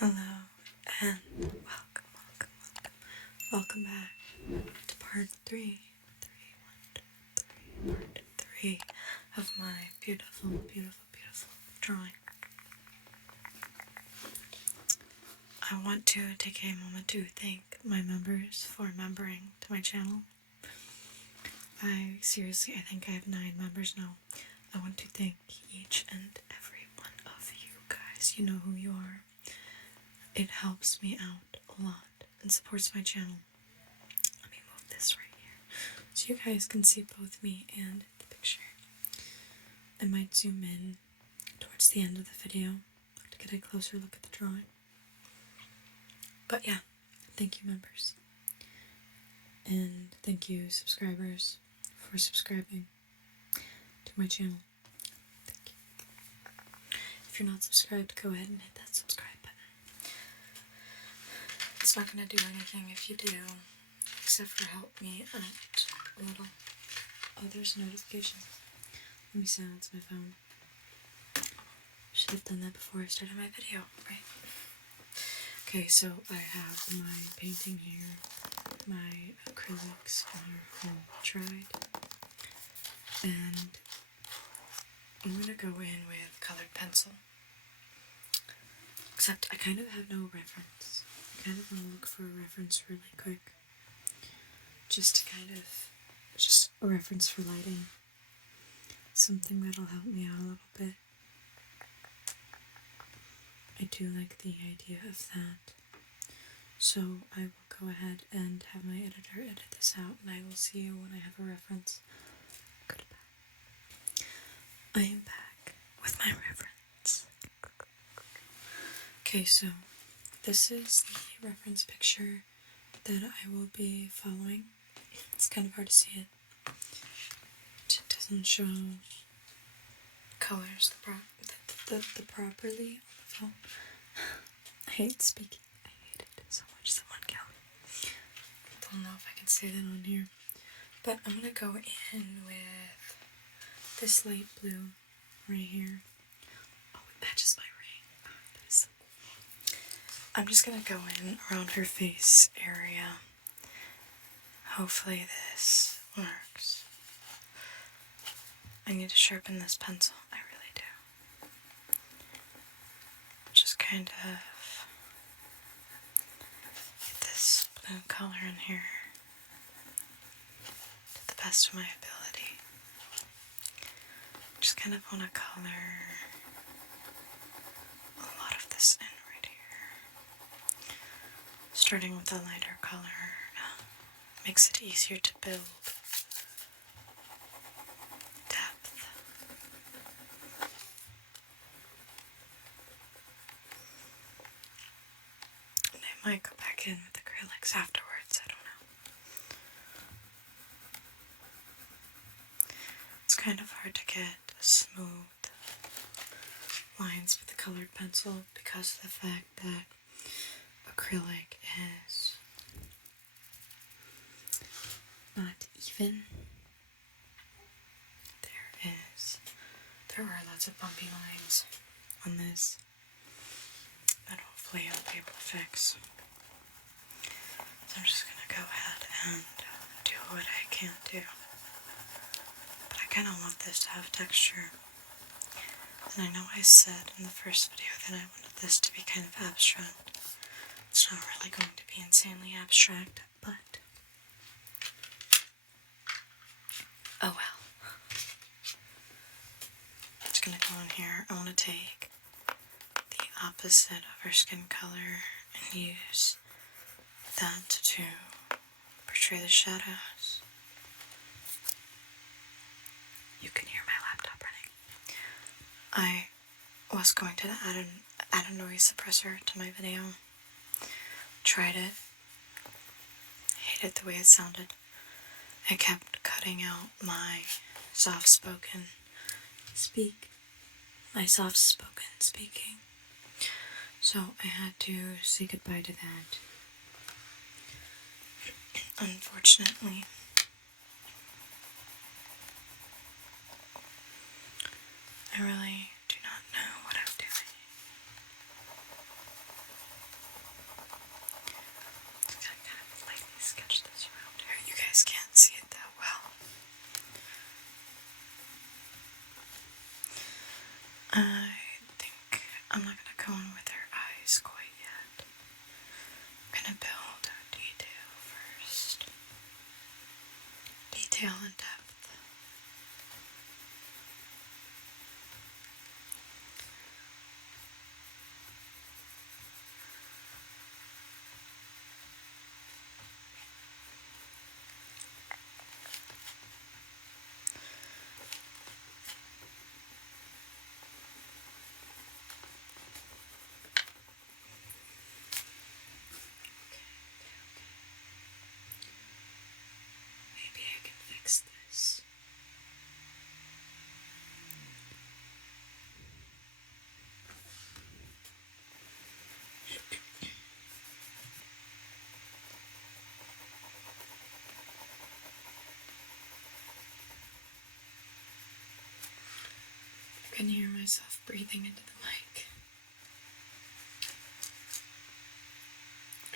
Hello and welcome back to part three of my beautiful drawing. I want to take a moment to thank my members for membering to my channel. I think I have 9 members now. I want to thank each and every one of you guys. You know who you are. It helps me out a lot and supports my channel. Let me move this right here so you guys can see both me and the picture. I might zoom in towards the end of the video to get a closer look at the drawing. But yeah, thank you members. And thank you subscribers for subscribing to my channel. Thank you. If you're not subscribed, go ahead and hit that subscribe button. It's not going to do anything if you do, except for help me out a little. Oh, there's a notification. Let me silence my phone. Should have done that before I started my video, right? Okay, so I have my painting here. My acrylics are all dried. And I'm going to go in with colored pencil. Except I kind of have no reference. I kind of want to look for a reference really quick. Just a reference for lighting. Something that'll help me out a little bit. I do like the idea of that. So I will go ahead and have my editor edit this out, and I will see you when I have a reference. Goodbye. I am back with my reference. Okay, so this is the reference picture that I will be following. It's kind of hard to see it. It doesn't show colors the properly on the phone. I hate speaking. I hate it so much. Someone kill me. I don't know if I can say that on here. But I'm gonna go in with this light blue right here. Oh, it matches my ring. Oh, that is so cool. I'm just gonna go in around her face area. Hopefully this works. I need to sharpen this pencil. I really do. Just kind of get this blue color in here to the best of my ability. Just kind of want to color a lot of this in right here. Starting with a lighter color makes it easier to build depth. And I might go back in with acrylics afterwards, I don't know. It's kind of hard to get smooth lines with the colored pencil because of the fact that acrylic is not even. There are lots of bumpy lines on this that hopefully I'll be able to fix. So I'm just gonna go ahead and do what I can do. But I kind of want this to have texture. And I know I said in the first video that I wanted this to be kind of abstract. It's not really going to be insanely abstract, but oh well. I'm just gonna go in here. I want to take the opposite of her skin color and use that to portray the shadows. You can hear my laptop running. I was going to add a noise suppressor to my video. Tried it. Hated the way it sounded. I kept cutting out my soft-spoken speaking. So I had to say goodbye to that. Unfortunately. I really do not know what I'm doing. going with her eyes quite yet. I'm gonna build detail first. Detail and depth. Maybe I can fix this. I can hear myself breathing into the mic.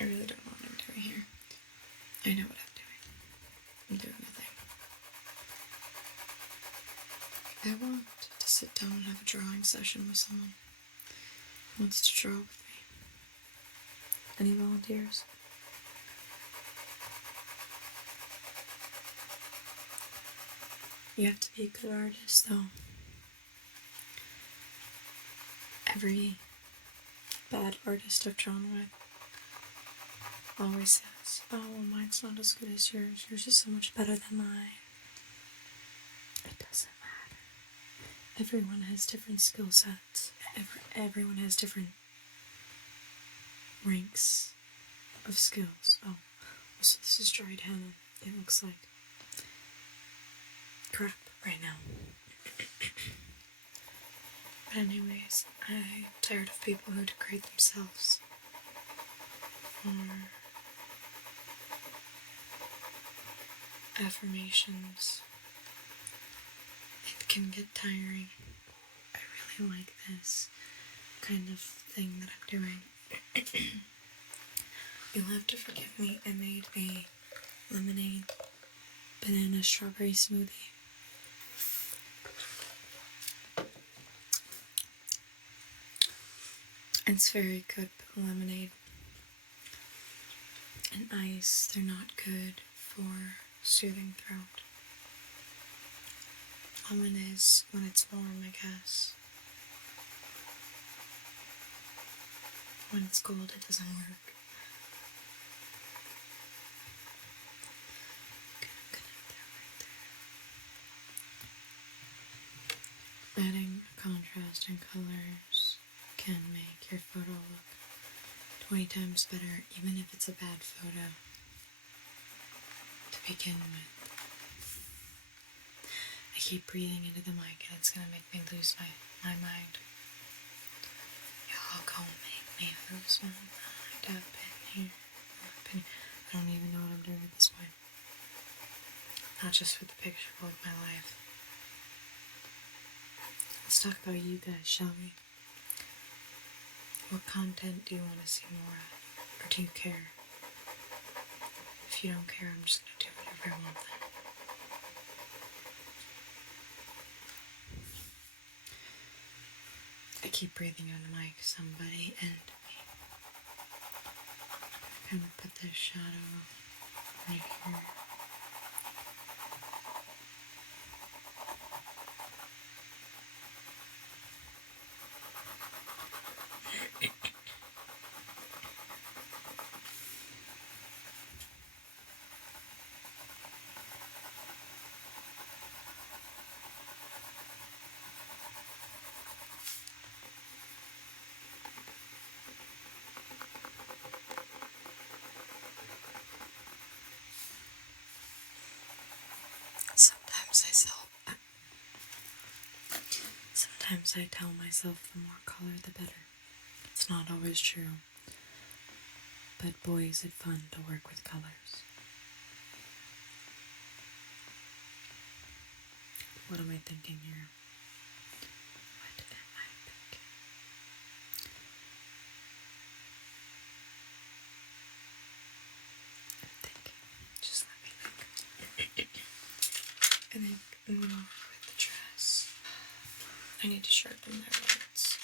I really don't know what I'm doing here. I know what I'm doing. I'm doing nothing. I want to sit down and have a drawing session with someone who wants to draw with me. Any volunteers? You have to be a good artist, though. Every bad artist I've drawn with always says, oh, well, mine's not as good as yours. Yours is so much better than mine. It doesn't matter. Everyone has different skill sets. Everyone has different ranks of skills. Oh, also this is dried henna. It looks like crap right now. But anyways, I'm tired of people who degrade themselves for affirmations. It can get tiring. I really like this kind of thing that I'm doing. You'll have to forgive me, I made a lemonade banana strawberry smoothie. It's very good, but lemonade and ice, they're not good for soothing throat. Lemon is when it's warm, I guess. When it's cold, it doesn't work. Adding contrast and colors can make your photo look 20 times better, even if it's a bad photo to begin with. I keep breathing into the mic and it's gonna make me lose my mind. Y'all gonna make me lose my mind up in here. I don't even know what I'm doing at this point. Not just with the picture, but with my life. Let's talk about you guys, shall we? What content do you want to see more of? Or do you care? If you don't care, I'm just going to do whatever I want then. I keep breathing on the mic, somebody and me. I'm going to put this shadow right here. Sometimes I tell myself the more color the better. It's not always true, but boy is it fun to work with colors. What am I thinking here? What am I thinking? I'm thinking. Just let me think. I think I'm gonna work with the dress. I need to sharpen my words.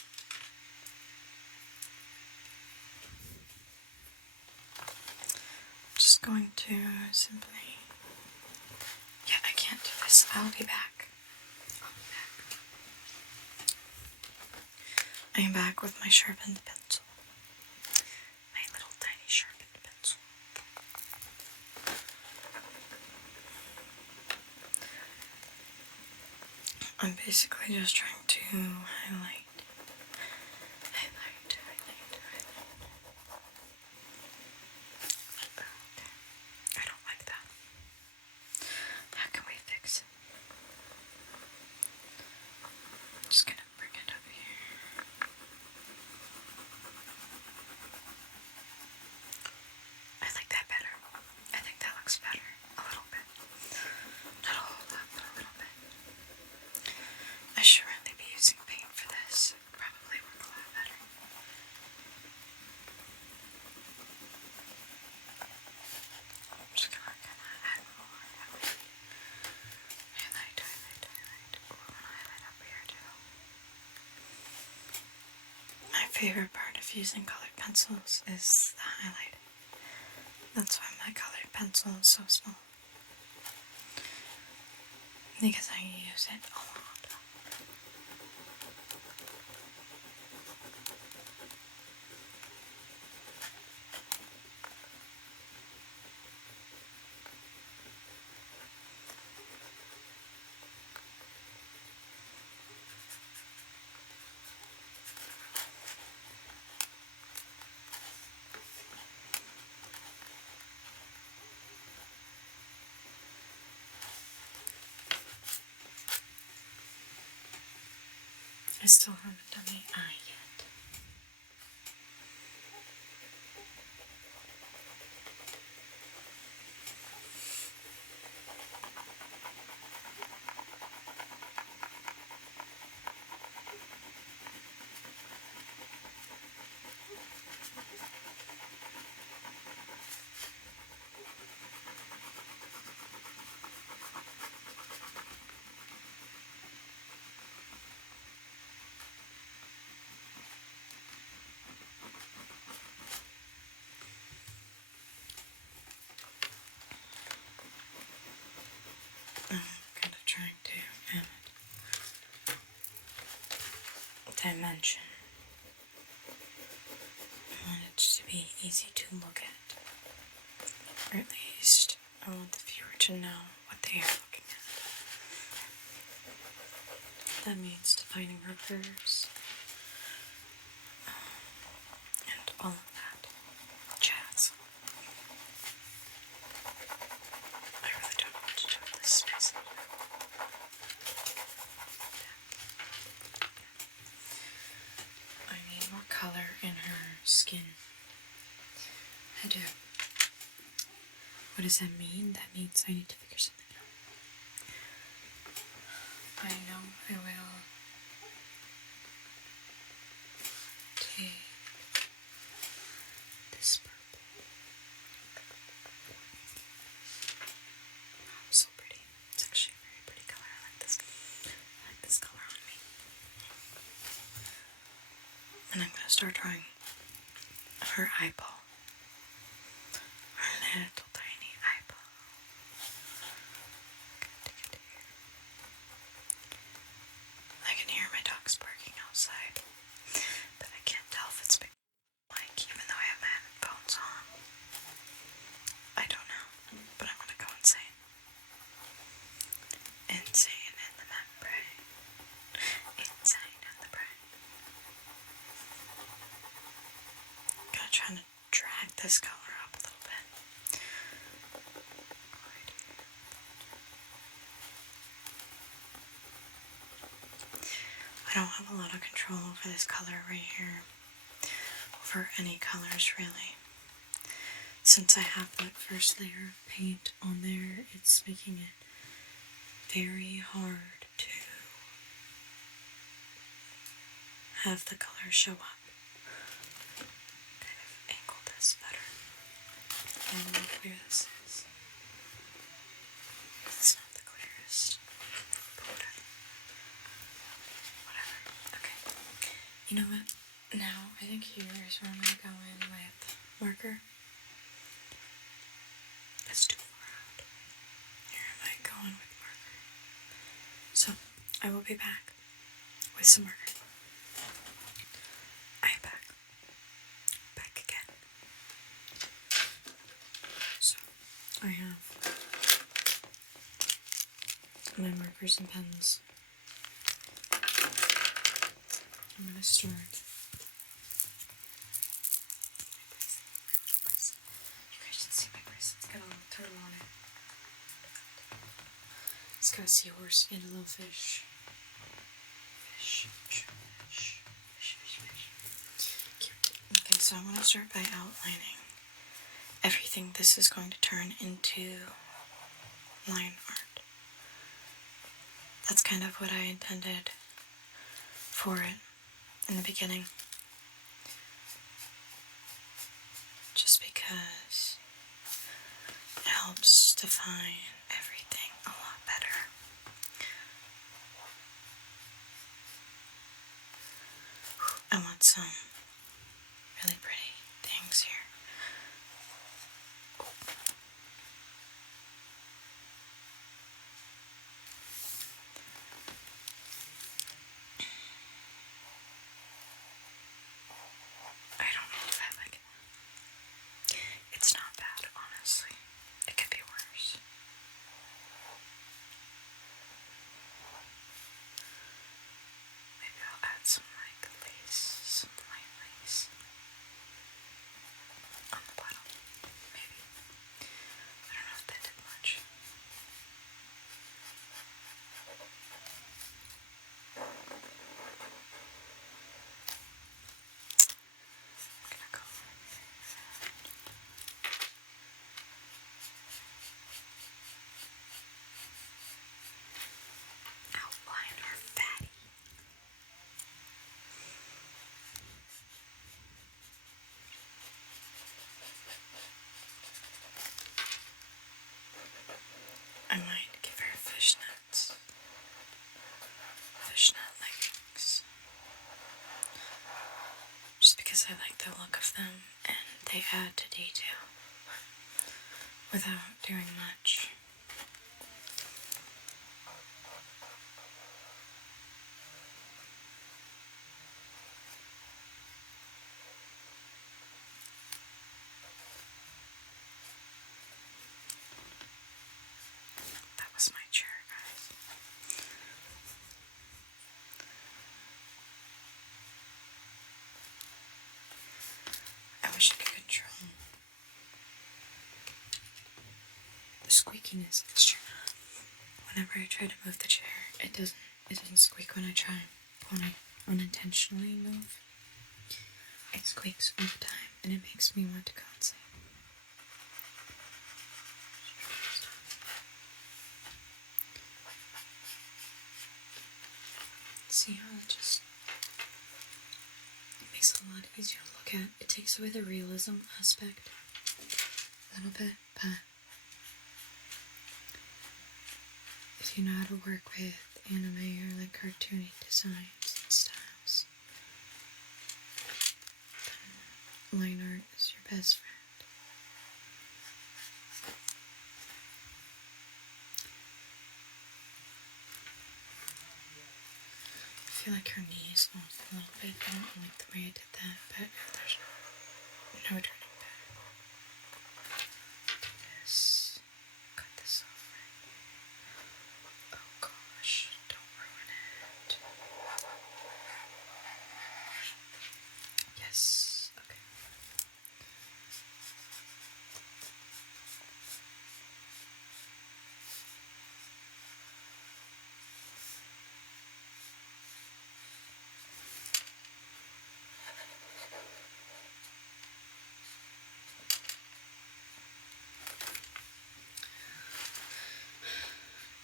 going to simply... Yeah, I can't do this. I'll be back. I am back with my sharpened pencil. My little tiny sharpened pencil. I'm basically just trying to highlight. I don't like that. How can we fix it? I'm just gonna bring it up here. I like that better. I think that looks better. A little bit. Not a whole lot, but a little bit. I should really be using paint for this. It would probably work a lot better. I'm just gonna add more. Highlight. Ooh, I'm gonna highlight up here too. My favorite part of using colored pencils is the highlight. That's why my colored pencil is so small. Because I use it a lot. I still haven't done the eye yet. I'm kind of trying to add dimension. I want it to be easy to look at. Or at least I want the viewer to know what they are looking at. That means defining reverse and all of that jazz. I really don't know what to do with this space. I need more color in her skin. I do. What does that mean? That means I need to figure something out. I know I will take this purple. Wow, so pretty. It's actually a very pretty color. I like this. I like this color on me. And I'm gonna start drawing her eyeball. Her little tiny eyeball. I can hear my dogs barking outside, but I can't tell if it's big mic even though I have my headphones on. I don't know, but I'm gonna go insane. Insane in the membrane. Insane in the brain. I'm gonna try to drag this color up a little bit. I don't have a lot of control over this color right here. Over any colors really. Since I have that first layer of paint on there, it's making it very hard to have the color show up. Kind of angle this better. I don't know how clear this is. It's not the clearest. But whatever. Okay. You know what? Now, I think here is where I'm going to go in with marker. That's too far out. Here am I going with marker. So, I will be back with some marker. I am back. Back again. So, I have my markers and pens. I'm going to start. You guys should see my bracelet. It's got a little turtle on it. It's got a seahorse and a little fish. Fish. Cute. Okay, so I'm going to start by outlining everything this is going to turn into line art. That's kind of what I intended for it in the beginning. Just because it helps define everything a lot better. I want some really pretty things here. I don't know if I like it. It's not bad, honestly. It could be worse. Maybe I'll add some lace, some light lace on the bottom. Maybe. I don't know if that did much. I'm gonna go outline our fatty. I might give her fishnets. Fishnet leggings. Just because I like the look of them and they add to detail without doing much. That was my chair, guys. I wish I could control the squeakiness of this chair. Whenever I try to move the chair, it doesn't squeak when I try. When I unintentionally move, it squeaks all the time, and it makes me want to go insane. See how it just makes it a lot easier to look at. It takes away the realism aspect a little bit, but if you know how to work with anime or like cartoony designs and styles, then line art is your best friend. I feel like her knee is off a little bit. I don't like the way I did that, but there's no turning back. Do this. Cut this off right here. Oh gosh, don't ruin it. Yes, okay.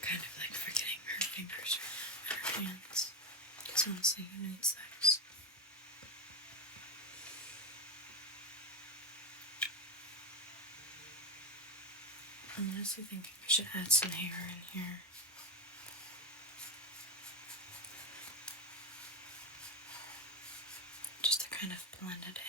Kind of like forgetting her fingers and her hands. Because honestly, who needs those? I'm honestly thinking I should add some hair in here. Just to kind of blend it in.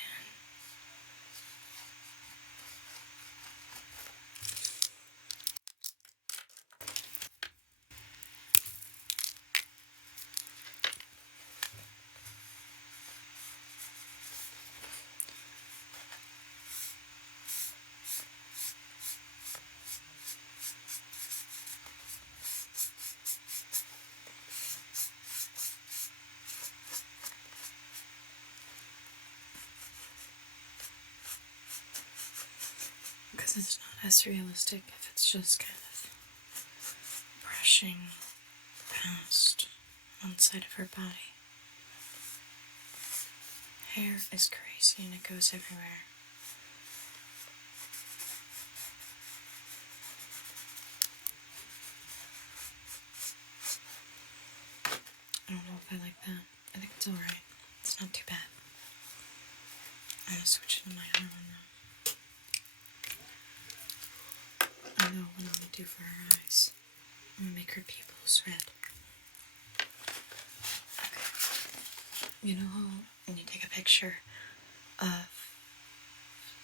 Because it's not as realistic if it's just kind of brushing past one side of her body. Hair is crazy and it goes everywhere. I don't know if I like that. I think it's alright. It's not too bad. I'm gonna switch to my other one now. I know what I'm gonna do for her eyes. I'm gonna make her pupils red. Okay. You know how when you take a picture of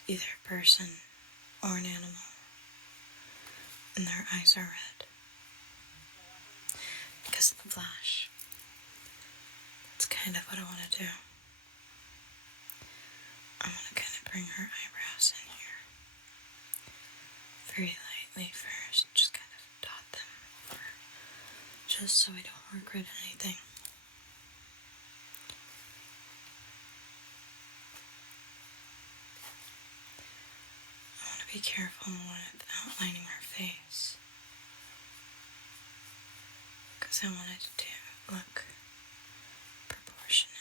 either a person or an animal and their eyes are red because of the flash? That's kind of what I want to do. I'm going to kind of bring her eyebrows in here very lightly first, just kind of dot them over, just so I don't regret anything. I want to be careful with outlining her face, because I want it to look proportionate.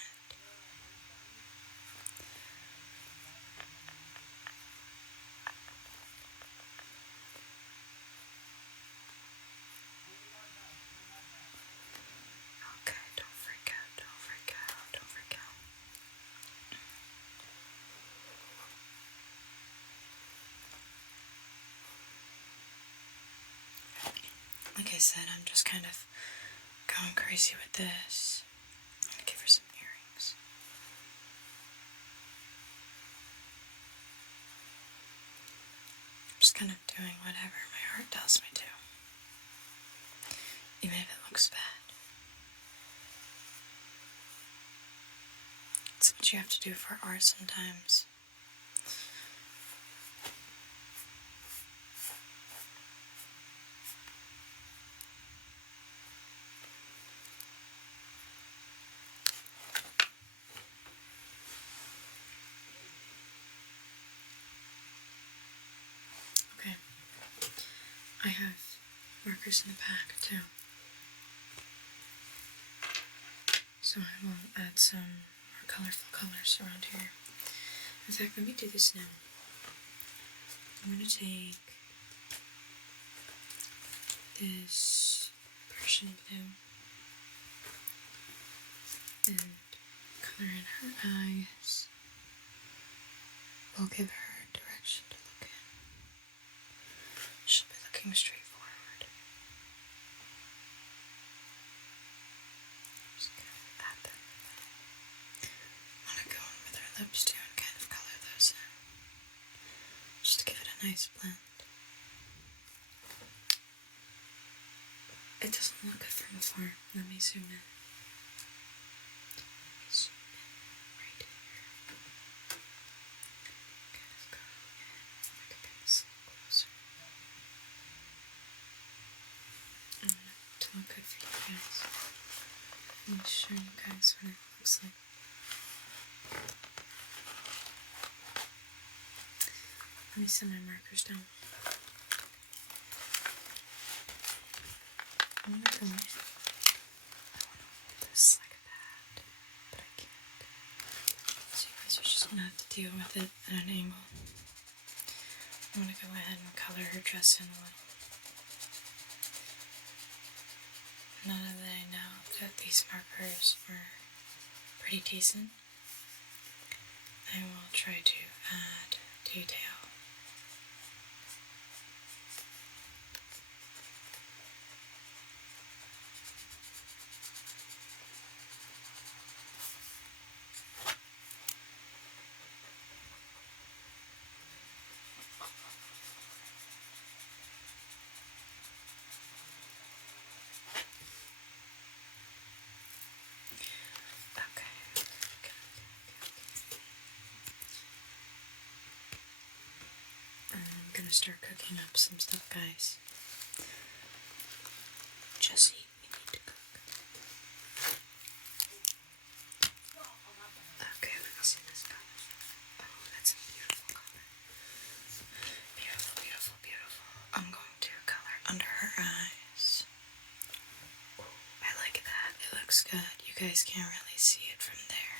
Okay, don't freak out, don't freak out, don't freak out. Like I said, I'm just kind of going crazy with this. I'm gonna give her some earrings. I'm just kind of doing whatever my heart tells me to, even if it looks bad. It's what you have to do for art sometimes. Okay. I have markers in the pack too. So I will add some more colorful colors around here. In fact, let me do this now. I'm going to take this Persian blue and color in her eyes. We'll give her a direction to look in. She'll be looking straight forward. Just kind of add them. I want to go in with her lips too and kind of color those in. Just to give it a nice blend. It doesn't look good from afar. Let me zoom in. Zoom in right here. Kind of go in. I can bring this a little closer. I want it to look good for you guys. Let me show you guys what it looks like. Let me set my markers down. I'm gonna go in. I want to hold this like that, but I can't. So you guys are just gonna have to deal with it at an angle. I'm gonna go ahead and color her dress in a little. Now that I know that these markers were pretty decent, I will try to add detail. I'm gonna start cooking up some stuff, guys. Jesse, we need to cook. Okay, let me see this color. Oh, that's a beautiful color. Beautiful, guys can't really see it from there,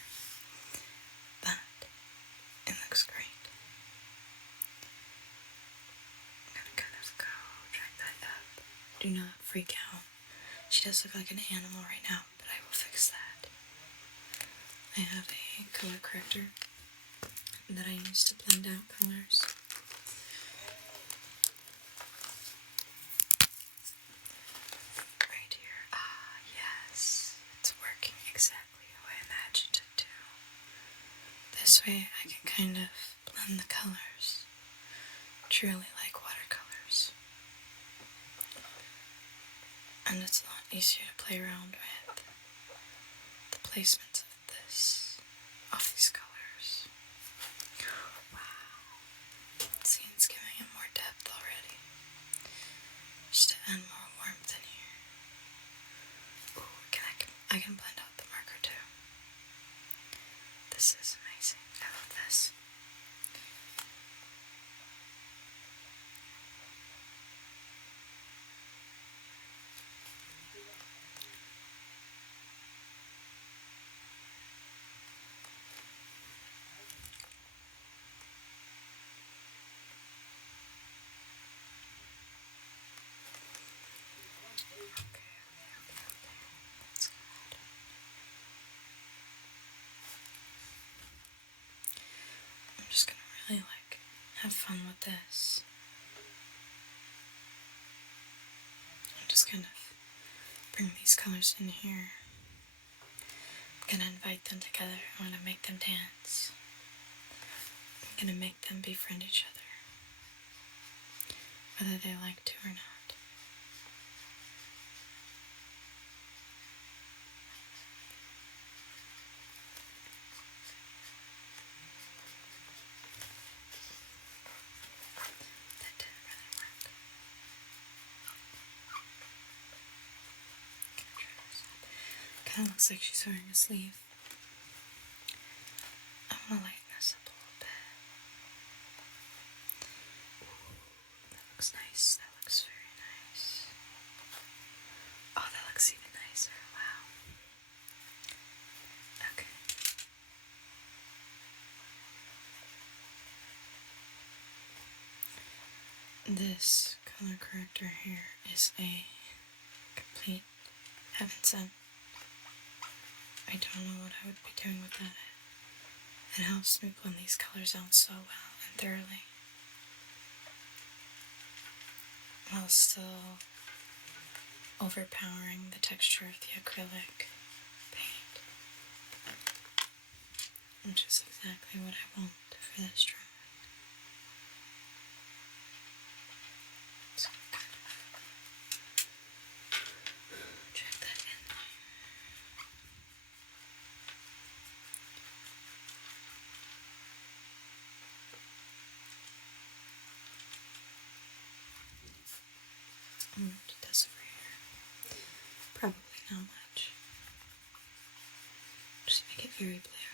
but it looks great. I'm gonna kind of go drag that up. Do not freak out. She does look like an animal right now, but I will fix that. I have a color corrector that I use to blend out colors. Right here. Ah, yes. It's working exactly how I imagined it to. This way I can kind of blend the colors. Truly like watercolors. And it's a lot easier to play around with the placements of these colors. Wow. See, it's giving it more depth already. Just to add more warmth in here. Ooh, I can blend out the marker too. This is amazing. I love this. I'm just gonna really have fun with this. I'm just gonna bring these colors in here. I'm gonna invite them together. I wanna make them dance. I'm gonna make them befriend each other, whether they like to or not. That didn't really work. Kind of looks like she's wearing a sleeve. I want to lighten this up a little bit. That looks nice. That looks very nice. Oh, that looks even nicer. Wow. Okay. This color corrector here is a complete heaven sent. I don't know what I would be doing without it. It helps me blend these colors out so well and thoroughly, while still overpowering the texture of the acrylic paint, which is exactly what I want for this drawing. So kind of check that in there. I'm going to do this over here. Probably not much. Just make it very blue.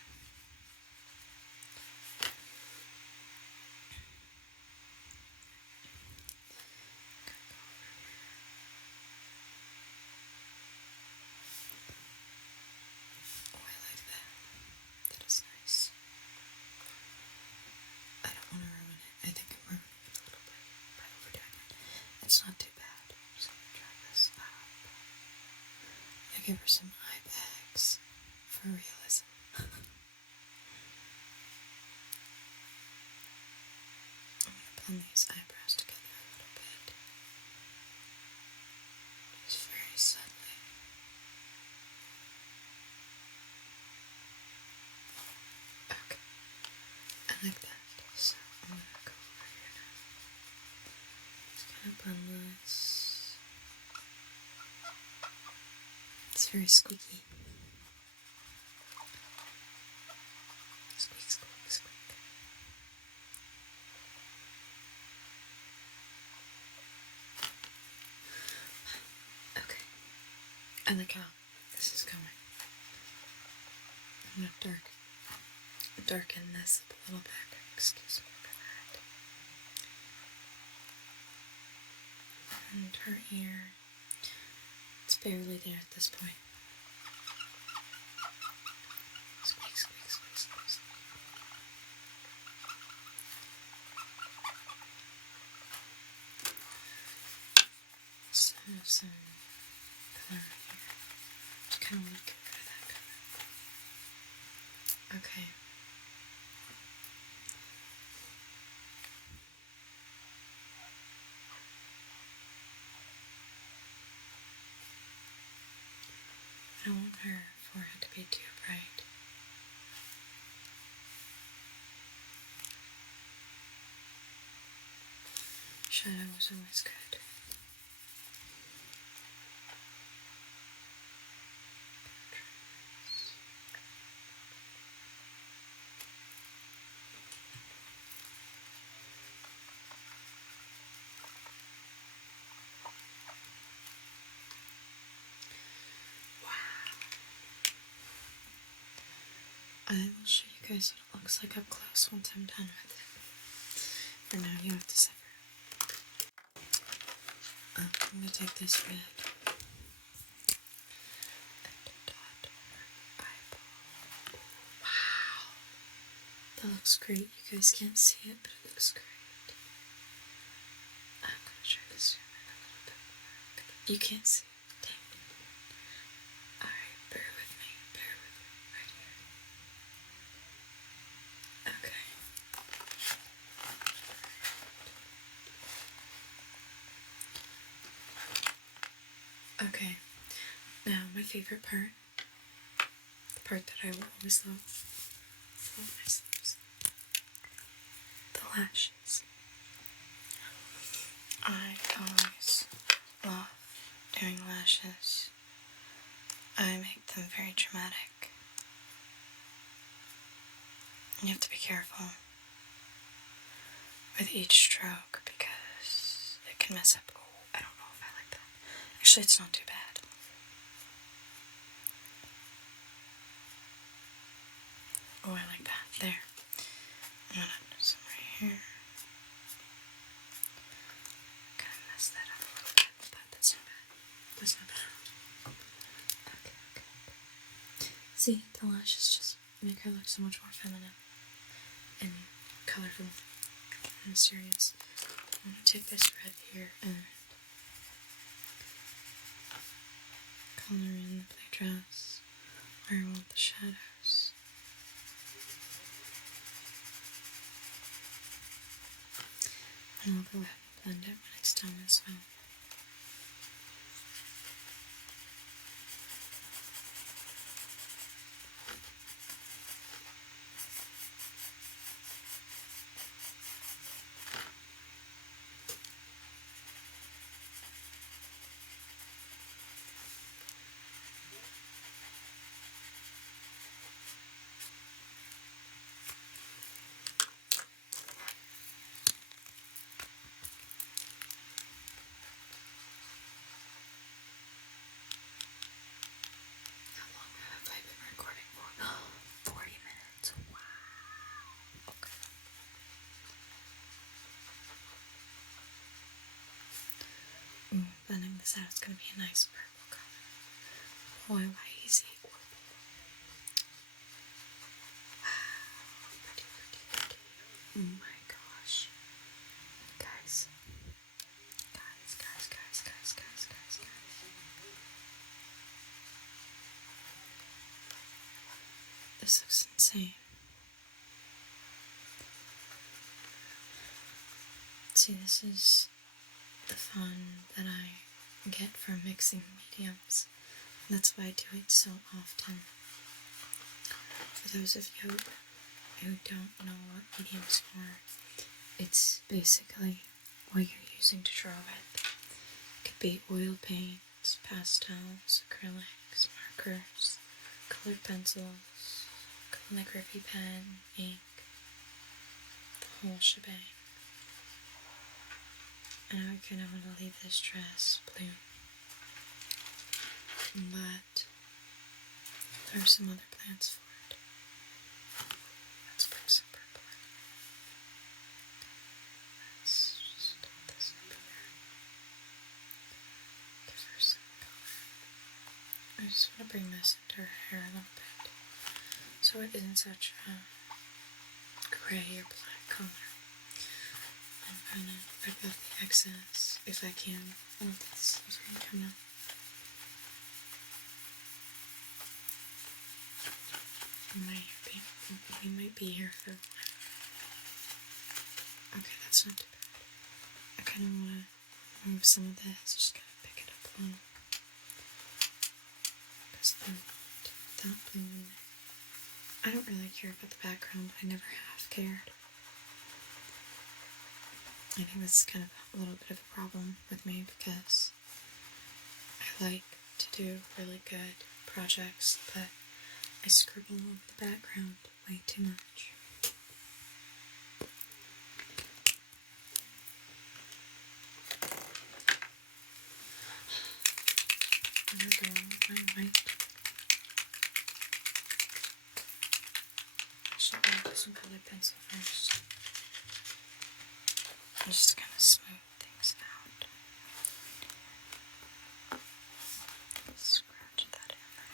Oh, I like that. That is nice. I don't want to ruin it. I think I'm ruining it a little bit by overdoing it. It's not too bad. I'm just going to try this up. I give her some eye bags for realism. I'm going to blend these eyebrows together a little bit. Just very subtly. Okay. I like that. So I'm going to go over here now. Just going to blend this. It's very squeaky. Squeak, squeak, squeak. Okay. I like how this is going. I'm gonna darken this up a little bit. Excuse me for that. And her ear, it's barely there at this point. some color right here. Just kind of want to get rid of that color. Okay. I don't want her forehead to be too bright. Shadow was always good. I will show you guys what it looks like up close once I'm done with it. For now, you have to suffer. I'm going to take this red and dot her eyeball. Wow! That looks great. You guys can't see it, but it looks great. I'm going to try to zoom in a little bit more. You can't see it. Dang it. Alright, bear with me. Bear with me. Right here. Okay. Okay. Now, my favorite part. The part that I will always love. Oh, my sleeves. The lashes. I always love doing lashes. I make them very dramatic. You have to be careful with each stroke because it can mess up. Oh, I don't know if I like that. Actually, it's not too bad. Oh, I like that. There. I'm gonna do some right here. Kind of mess that up a little bit, but that's not bad. That's not bad. Okay. See, the lashes just make her look so much more feminine and colorful and mysterious. I'm gonna take this red here and color in the blue dress where I want the shadows. And I'll go ahead and blend it when it's done as well. How long have I been recording for? 40 minutes. Wow. Okay. Blending this out is going to be a nice purple color. Boy, why easy. Wow. Pretty. Oh my gosh. Guys. This looks insane. See, this is the fun that I get from mixing mediums. That's why I do it so often. For those of you who don't know what mediums are, it's basically what you're using to draw with. It could be oil paints, pastels, acrylics, markers, colored pencils, calligraphy pen, ink, the whole shebang. And I kind of want to leave this dress blue, but there are some other plans for it. Let's bring some purple in. Let's just put this up here. Give her some color. I just want to bring this into her hair a little bit, so it isn't such a gray or black color. I'm going to rip up the excess if I can. Oh, it's going to come out. We might be here for a while. Okay, that's not too bad. I kind of want to remove some of this, just kind of pick it up a little. Because that blue, I don't really care about the background. I never have cared. I think that's kind of a little bit of a problem with me because I like to do really good projects, but I scribble over the background way too much. There we go, my white. Actually, I'm going to use some colored pencil first. Just to kind of smooth things out. Scratch that in there.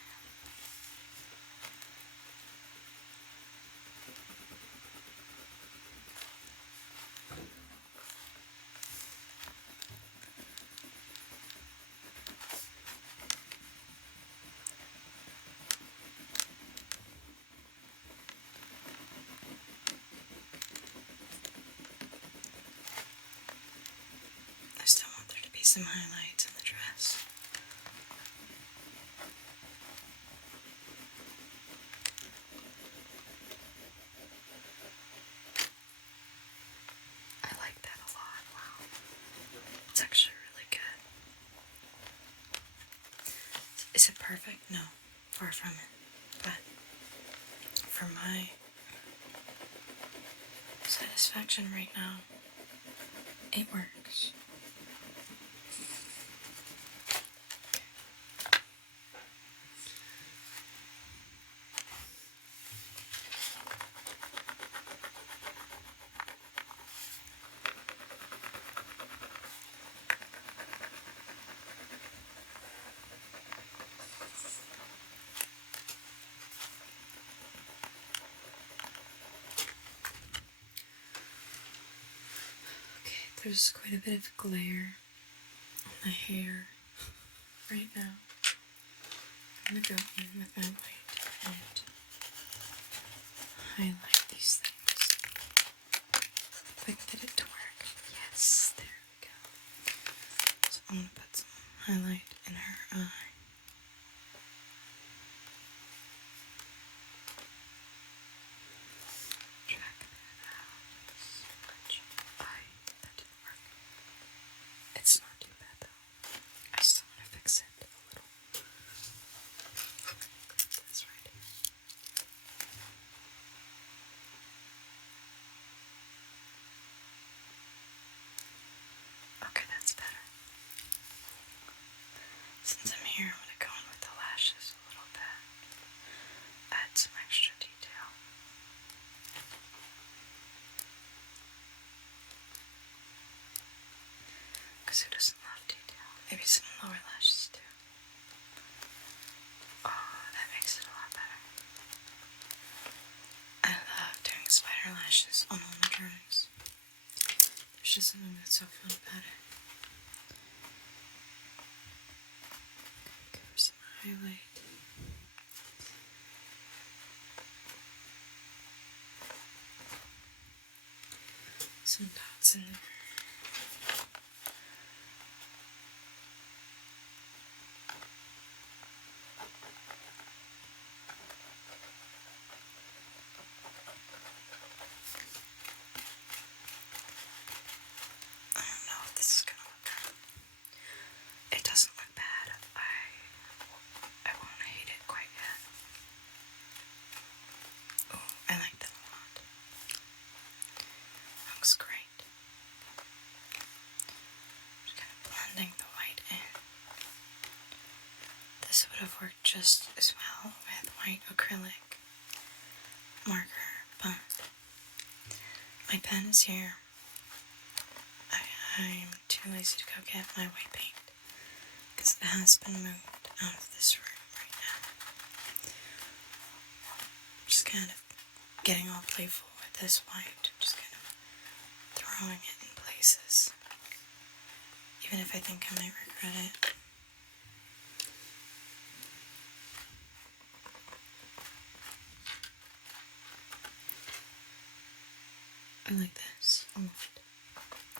I still want there to be some highlights in the dress. I like that a lot. Wow. It's actually really good. Is it perfect? No. Far from it. But for my satisfaction right now, it works. There's quite a bit of glare on my hair right now. I'm going to go in with my white and highlight these things. If I can get it to work. Yes, there we go. So I'm going to put some highlight in her eye. Track that out. That didn't work. It's not too bad though. I still want to fix it a little. That's right here. Okay, that's better. Since I'm here, I'm going to go in with the lashes a little bit. Add some extra detail. Because who doesn't love detail? Maybe some lower lashes too. Oh, that makes it a lot better. I love doing spider lashes on all my drawings. There's just something that's so fun about it. Give her some highlight. Some dots in there. I don't know if this is gonna look good. It doesn't look bad. I won't hate it quite yet. Oh, I like that a lot. Looks great. Just kind of blending the white in. This would have worked just as well with white acrylic marker, but my pen is here. I'm too lazy to go get my white paint because it has been moved out of this room right now. Just kind of getting all playful with this white, just kind of throwing it in places. even if I think I might regret it. I like this a lot.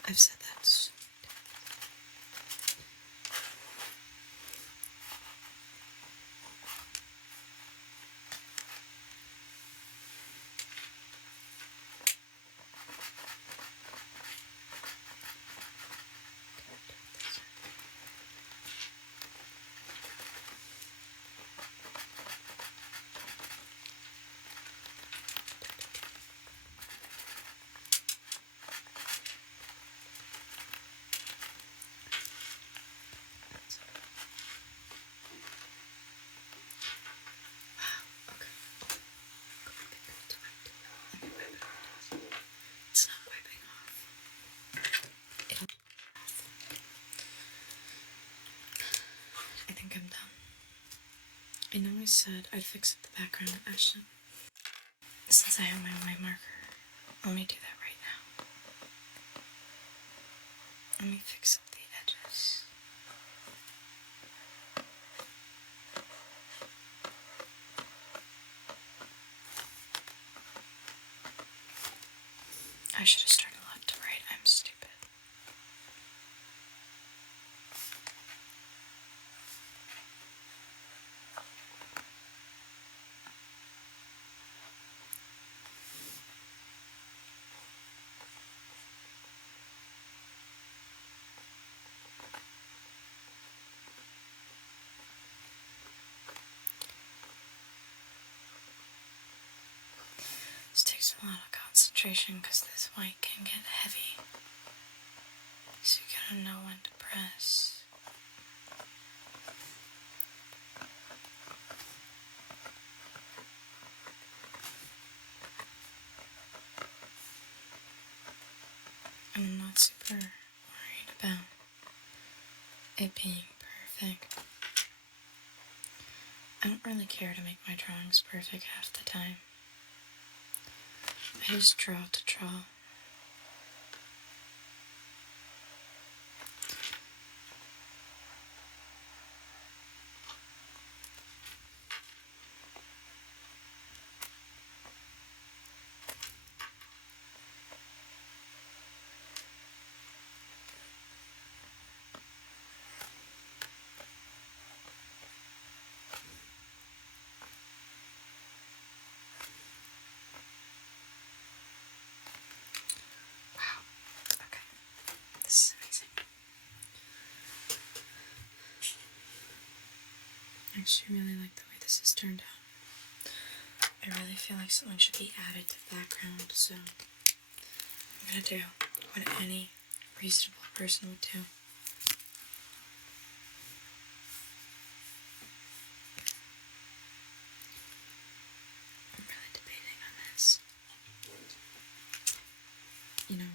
I've said that so many times. It's not wiping off. I think I'm done. I know I said I'd fix up the background, Ashley. Since I have my white marker, let me do that right now. Let me fix up the edges. I should have started left to right. I'm stupid. This takes a lot of concentration because this white can get heavy. So you gotta know when to press. I'm not super worried about it being perfect. I don't really care to make my drawings perfect half the time. I just draw to draw. This is amazing. I actually really like the way this has turned out. I really feel like something should be added to the background, so I'm gonna do what any reasonable person would do. I'm really debating on this. You know,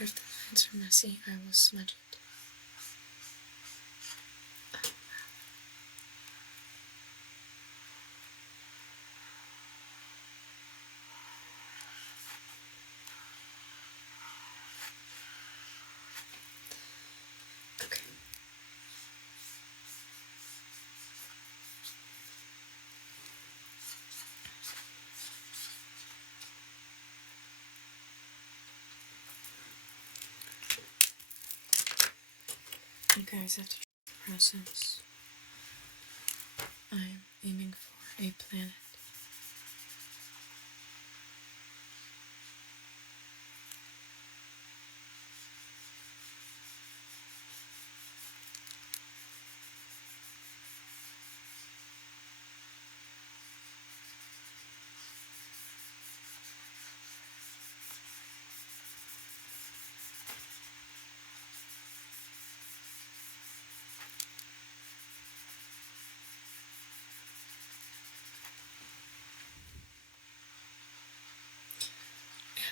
or if the lines are messy, I will smudge it. Okay. You guys have to trust the process. I'm aiming for a planet.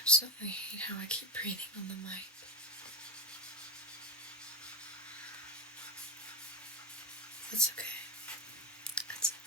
absolutely hate how I keep breathing on the mic. That's okay. That's alright.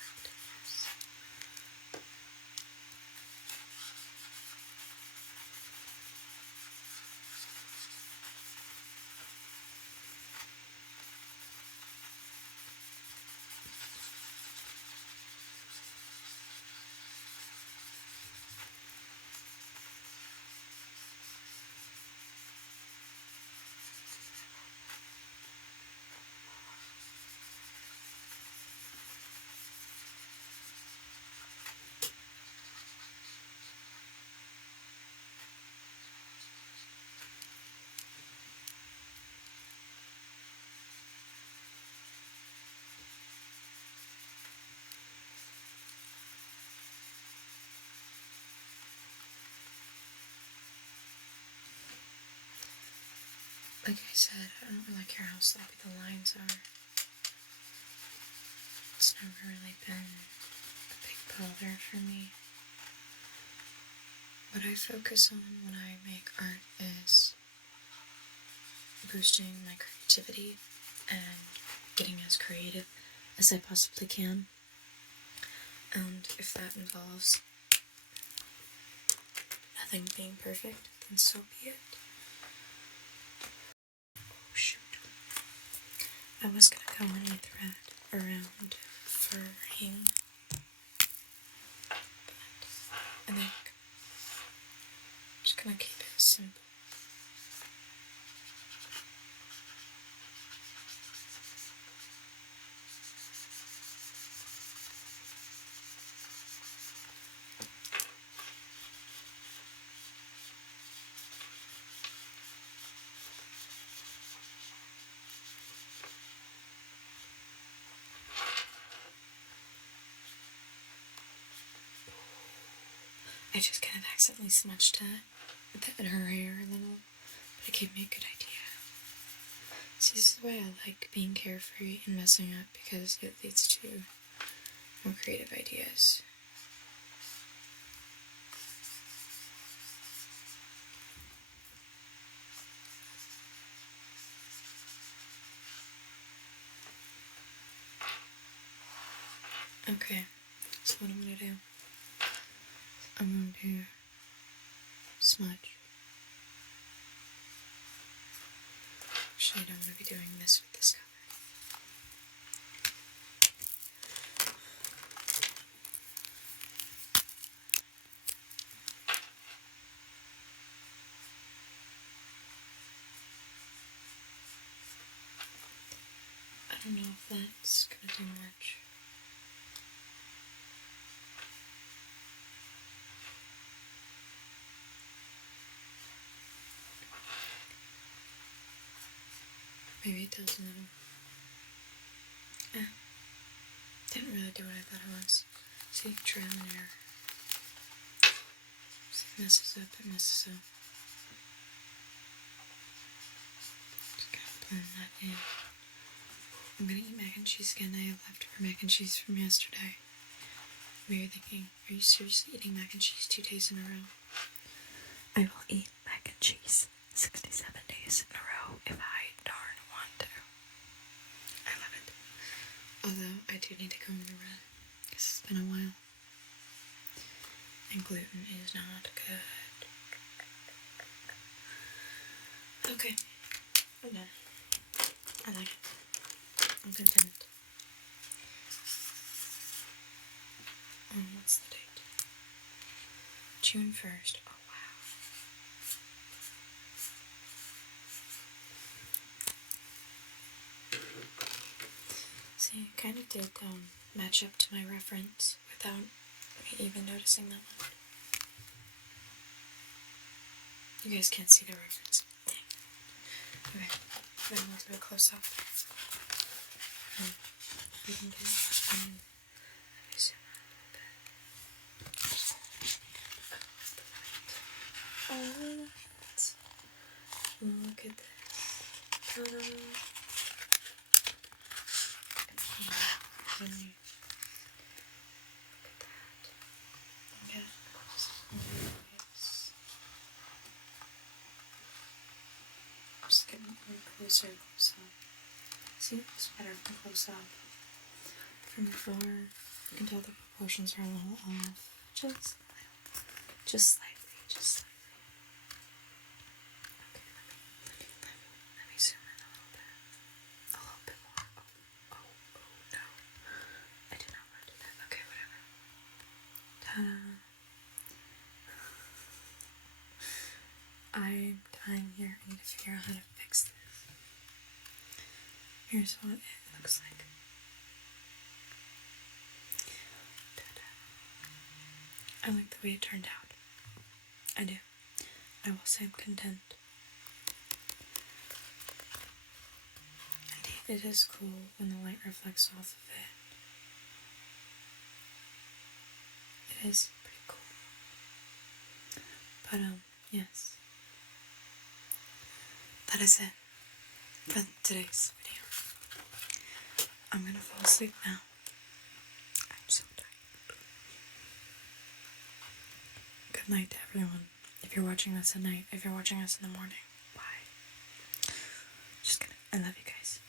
Like I said, I don't really care how sloppy the lines are. It's never really been a big bother for me. What I focus on when I make art is boosting my creativity and getting as creative as I possibly can. And if that involves nothing being perfect, then so be it. Oh shoot. I was gonna go any thread around furring, but I think I'm just gonna keep it simple. I just kind of accidentally smudged that in her hair a little, but it gave me a good idea. See, this is why I like being carefree and messing up, because it leads to more creative ideas. Okay, so what I'm gonna do, I'm going to smudge. Actually, I don't want to be doing this with this color. I don't know if that's gonna do much. Maybe it does a little. Didn't really do what I thought it was. See, trial and error. If it messes up, it messes up. Just gotta blend that in. I'm gonna eat mac and cheese again. I have leftover mac and cheese from yesterday. Maybe you're thinking, are you seriously eating mac and cheese 2 days in a row? I will eat mac and cheese 67 days in a row if I darn want to. I love it. Although, I do need to go on the run, because it's been a while. And gluten is not good. Okay, I'm done. I like it. I'm content. What's the date? June 1st. Oh, wow. See, it kind of did match up to my reference without me even noticing that one. You guys can't see the reference. Dang. Okay, I'm going to do a close up. You can do it. Zoom out a little bit. Look at this. Look at that. Okay. closer, close up. See, it's better from close up. From before, you can tell the proportions are a little off. Just slightly, just slightly. Okay, let me zoom in a little bit more. Oh, no. I did not want to do that. Okay, whatever. Ta-da. I'm dying here. I need to figure out how to fix this. Here's what it looks like. Ta-da. I like the way it turned out. I do. I will say I'm content. Indeed, it is cool when the light reflects off of it. It is pretty cool. But, yes. That is it for today's video. I'm gonna fall asleep now. I'm so tired. Good night to everyone. If you're watching this at night, if you're watching this in the morning, bye. Just kidding. I love you guys.